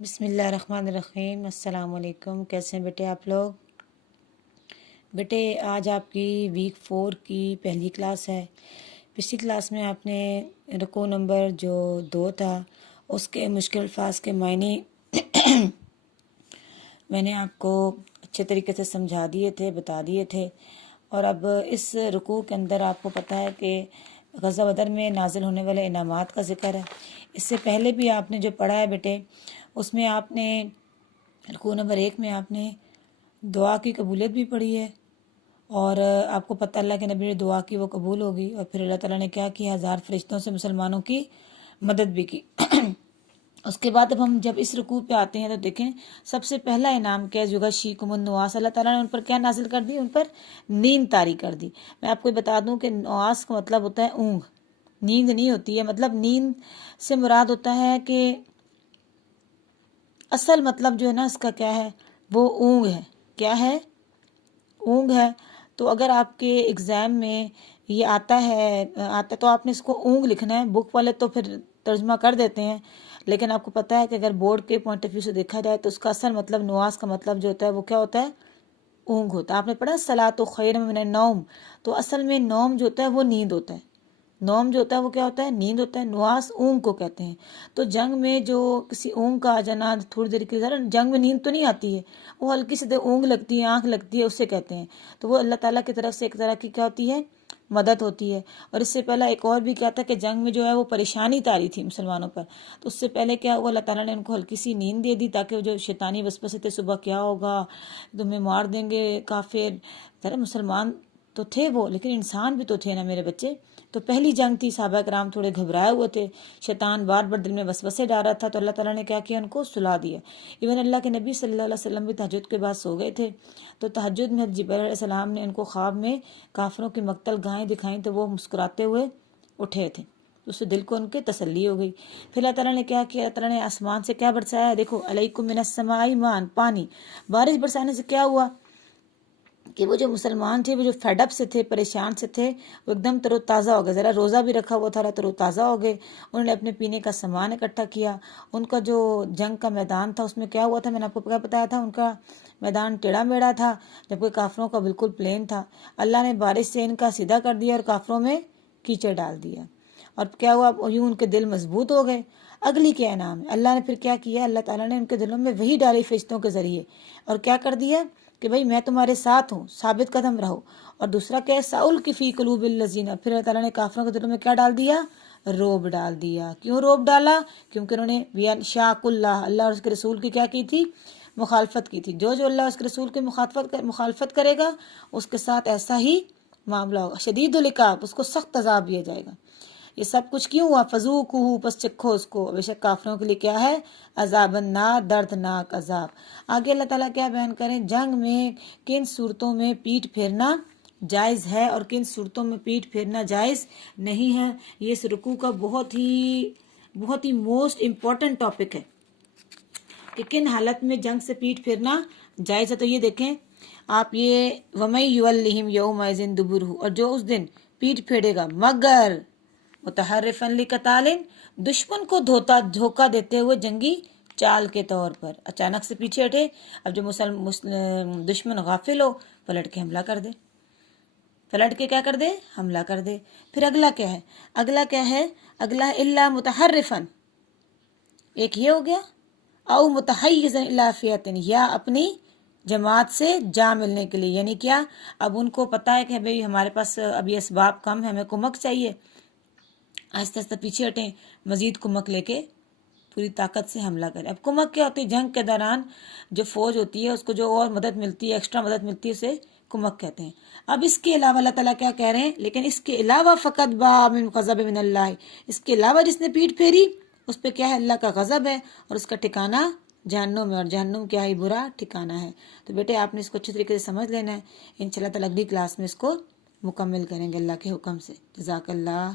بسم اللہ الرحمن الرحیم۔ السلام علیکم، کیسے ہیں بیٹے آپ لوگ؟ بیٹے آج آپ کی ویک 4 کی پہلی کلاس ہے۔ پچھلی کلاس میں آپ نے رکوع نمبر جو 2 تھا اس کے مشکل الفاظ کے معنی میں نے آپ کو اچھے طریقے سے سمجھا دیے تھے، بتا دیے تھے۔ اور اب اس رکوع کے اندر آپ کو پتہ ہے کہ غزوہ بدر میں نازل ہونے والے انعامات کا ذکر ہے۔ اس سے پہلے بھی آپ نے جو پڑھا ہے بیٹے، اس میں آپ نے رکوع نمبر 1 میں آپ نے دعا کی قبولیت بھی پڑھی ہے، اور آپ کو پتہ اللہ کے نبی نے دعا کی وہ قبول ہوگی، اور پھر اللہ تعالیٰ نے کیا کیا، 1000 فرشتوں سے مسلمانوں کی مدد بھی کی۔ اس کے بعد اب ہم جب اس رکوع پہ آتے ہیں تو دیکھیں سب سے پہلا انعام کیا ہے، یغشیکم النعاس، اللہ تعالیٰ نے ان پر کیا نازل کر دی، ان پر نیند طاری کر دی۔ میں آپ کو بتا دوں کہ نعاس کا مطلب ہوتا ہے اونگ، نیند نہیں ہوتی ہے، مطلب نیند سے مراد ہوتا ہے کہ اصل مطلب جو ہے نا اس کا کیا ہے، وہ اونگ ہے۔ کیا ہے؟ اونگ ہے۔ تو اگر آپ کے ایگزام میں یہ آتا تو آپ نے اس کو اونگ لکھنا ہے۔ بک والے تو پھر ترجمہ کر دیتے ہیں، لیکن آپ کو پتہ ہے کہ اگر بورڈ کے پوائنٹ آف ویو سے دیکھا جائے تو اس کا اصل مطلب نعاس کا مطلب جو ہوتا ہے وہ کیا ہوتا ہے، اونگ ہوتا ہے۔ آپ نے پڑھا صلاۃ خیر من النوم، تو اصل میں نوم جو ہوتا ہے وہ نیند ہوتا ہے۔ نوم جو ہوتا ہے وہ کیا ہوتا ہے، نیند ہوتا ہے۔ نعاس اونگ کو کہتے ہیں۔ تو جنگ میں جو کسی اونگ کا آ جانا تھوڑی دیر کے لیے، جنگ میں نیند تو نہیں آتی ہے، وہ ہلکی سی اونگ لگتی ہے، آنکھ لگتی ہے، اسے کہتے ہیں۔ تو وہ اللہ تعالیٰ کی طرف سے ایک طرح کی کیا ہوتی ہے، مدد ہوتی ہے۔ اور اس سے پہلے ایک اور بھی کیا تھا کہ جنگ میں جو ہے وہ پریشانی طاری تھی مسلمانوں پر، تو اس سے پہلے کیا ہوا، اللہ تعالیٰ نے ان کو ہلکی سی نیند دے دی تاکہ وہ جو شیطانی وسوسے تھے صبح کیا ہوگا، تمہیں مار دیں گے کافر، ذرا مسلمان تو تھے وہ، لیکن انسان بھی تو تھے نا میرے بچے۔ تو پہلی جنگ تھی، صحابہ کرام تھوڑے گھبرائے ہوئے تھے، شیطان بار بار دل میں وسوسے ڈال رہا تھا، تو اللہ تعالیٰ نے کیا کیا، ان کو سلا دیا۔ ایون اللہ کے نبی صلی اللہ علیہ وسلم بھی تہجد کے بعد سو گئے تھے، تو تہجد میں جبرائیل علیہ السلام نے ان کو خواب میں کافروں کی مقتل گاہیں دکھائیں، تو وہ مسکراتے ہوئے اٹھے تھے، اس سے دل کو ان کے تسلی ہو گئی۔ پھر اللہ تعالیٰ نے کیا کیا، اللہ تعالیٰ نے آسمان سے کیا برسایا، دیکھو علیکم من السماء ماء، پانی، بارش برسانے سے کیا ہوا کہ وہ جو مسلمان تھے، وہ جو فیڈ اپ سے تھے، پریشان سے تھے، وہ ایک دم تر و تازہ ہو گئے۔ ذرا روزہ بھی رکھا ہوا تھا، تر و تازہ ہو گئے۔ انہوں نے اپنے پینے کا سامان اکٹھا کیا۔ ان کا جو جنگ کا میدان تھا اس میں کیا ہوا تھا، میں نے آپ کو کیا بتایا تھا، ان کا میدان ٹیڑھا میڑھا تھا، جبکہ کافروں کا بالکل پلین تھا۔ اللہ نے بارش سے ان کا سیدھا کر دیا اور کافروں میں کیچڑ ڈال دیا، اور کیا ہوا، یوں ان کے دل مضبوط ہو گئے۔ اگلی کیا انعام ہے، اللہ نے پھر کیا کیا، اللہ تعالیٰ نے ان کے دلوں میں وہی ڈالی فرشتوں کے ذریعے، اور کیا کر دیا کہ بھئی میں تمہارے ساتھ ہوں، ثابت قدم رہو۔ اور دوسرا کیا ہے، سَأُلْقِي فِي قُلُوبِ الَّذِينَ، پھر اللہ تعالیٰ نے کافروں کے دلوں میں کیا ڈال دیا، روب ڈال دیا۔ کیوں روب ڈالا؟ کیونکہ انہوں نے شاق اللہ، اللہ اور اس کے رسول کی کیا کی تھی، مخالفت کی تھی۔ جو اللہ اور اس کے رسول کی مخالفت کرے گا اس کے ساتھ ایسا ہی معاملہ ہوگا، شدید العقاب، اس کو سخت عذاب دیا جائے گا۔ یہ سب کچھ کیوں ہوا، فذوقوہ، پس چکھو اس کو، بے شک کافروں کے لیے کیا ہے، عذاب النار، دردناک عذاب۔ آگے اللہ تعالیٰ کیا بیان کریں، جنگ میں کن صورتوں میں پیٹھ پھیرنا جائز ہے اور کن صورتوں میں پیٹھ پھیرنا جائز نہیں ہے۔ یہ اس رکوع کا بہت ہی موسٹ امپورٹنٹ ٹاپک ہے کہ کن حالت میں جنگ سے پیٹھ پھیرنا جائز ہے۔ تو یہ دیکھیں آپ، یہ وَمَن يُوَلِّهِمْ يَوْمَئِذٍ دُبُرَهُ، اور جو اس دن پیٹھ پھیرے گا مگر متحرفاً لقتال، دشمن کو دھوکہ دیتے ہوئے جنگی چال کے طور پر، اچانک سے پیچھے ہٹے، اب جو دشمن غافل ہو پلٹ کے حملہ کر دے، حملہ کر دے۔ پھر اگلا کیا ہے، اگلا ہے الا متحرفاً، ایک یہ ہو گیا، او متحیزاً الی فئۃ، یا اپنی جماعت سے جا ملنے کے لیے، یعنی کیا، اب ان کو پتہ ہے کہ بھئی ہمارے پاس ابھی اسباب کم ہے، ہمیں کمک چاہیے، آہستہ آہستہ پیچھے ہٹیں، مزید کمک لے کے پوری طاقت سے حملہ کریں۔ اب کمک کیا ہوتی ہے، جنگ کے دوران جو فوج ہوتی ہے اس کو جو اور مدد ملتی ہے، ایکسٹرا مدد ملتی ہے، اسے کمک کہتے ہیں۔ اب اس کے علاوہ اللہ تعالیٰ کیا کہہ رہے ہیں، لیکن اس کے علاوہ فقط باء من غضب من اللہ، اس کے علاوہ جس نے پیٹھ پھیری اس پہ کیا ہے، اللہ کا غضب ہے، اور اس کا ٹھکانہ جہنم ہے، اور جہنم کیا ہے، برا ٹھکانہ ہے۔ تو بیٹے آپ نے اس کو اچھی طریقے سے سمجھ لینا ہے، انشاءاللہ تعالیٰ اگلی کلاس میں اس کو مکمل کریں گے اللہ کے حکم سے۔ جزاک اللہ۔